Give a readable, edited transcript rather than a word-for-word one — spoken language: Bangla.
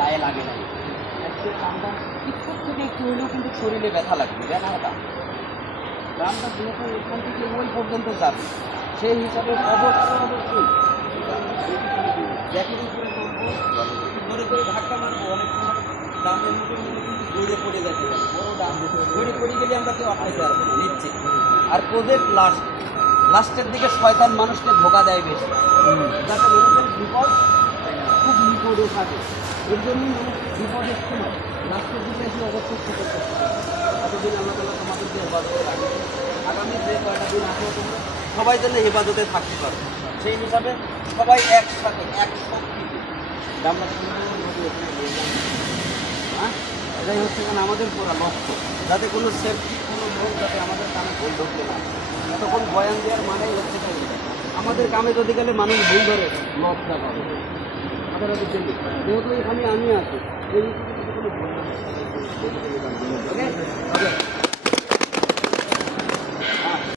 গায়ে লাগে না, একটু ঠান্ডা কিছু থেকে একটু হলেও কিন্তু শরীরে ব্যথা লাগবে, ব্যথাটা গ্রামটা যেহেতু এখান থেকে ওই পর্যন্ত যাবে, সেই হিসাবে অবশ্যই অবশ্যই জ্যাকেটের উপরে করবো, ধরে করে ধাক্কা মারবো, অনেক সময় দামের মুখের মধ্যে কিন্তু গড়ে পড়ে যেতে পারে, বড় দাম গড়ে পড়ে গেলে আমরা কেউ আটকাইতে পারবো না, নিচ্ছে। আর প্রজেক্ট লাস্টের দিকে শয়তান মানুষকে ধোকা দেয় বেশি, যাতে মানুষের বিপদ খুব বিপদে থাকে, এর জন্যই মানুষ বিপদের সময় লাস্টের দিকে এসে অবশ্যই সতর্ক থাকতে হবে। এতদিন আল্লাহ তাআলা তোমাদেরকে হেফাজতে রাখবে, আগামী যে কয়টা দিন আসবে তোমরা সবাই যেন হেফাজতে থাকতে পারবে, সেই হিসাবে সবাই একসাথে একশক্তিতে আমরা সুন্দরভাবে এখানে বললাম। হ্যাঁ, এটাই হচ্ছে এখানে আমাদের পুরো লক্ষ্য, যাতে কোনো সেফটি কোনো লোক যাতে আমাদের কামে ভুল ধরতে না পারে। তখন বয়ান দেওয়ার মানেই হচ্ছে আমাদের কামে যদি গেলে মানুষ ভুল ধরে লজ্জা পাবে। যেহেতু এখানে আমি আছি, এই কোনো ভুল না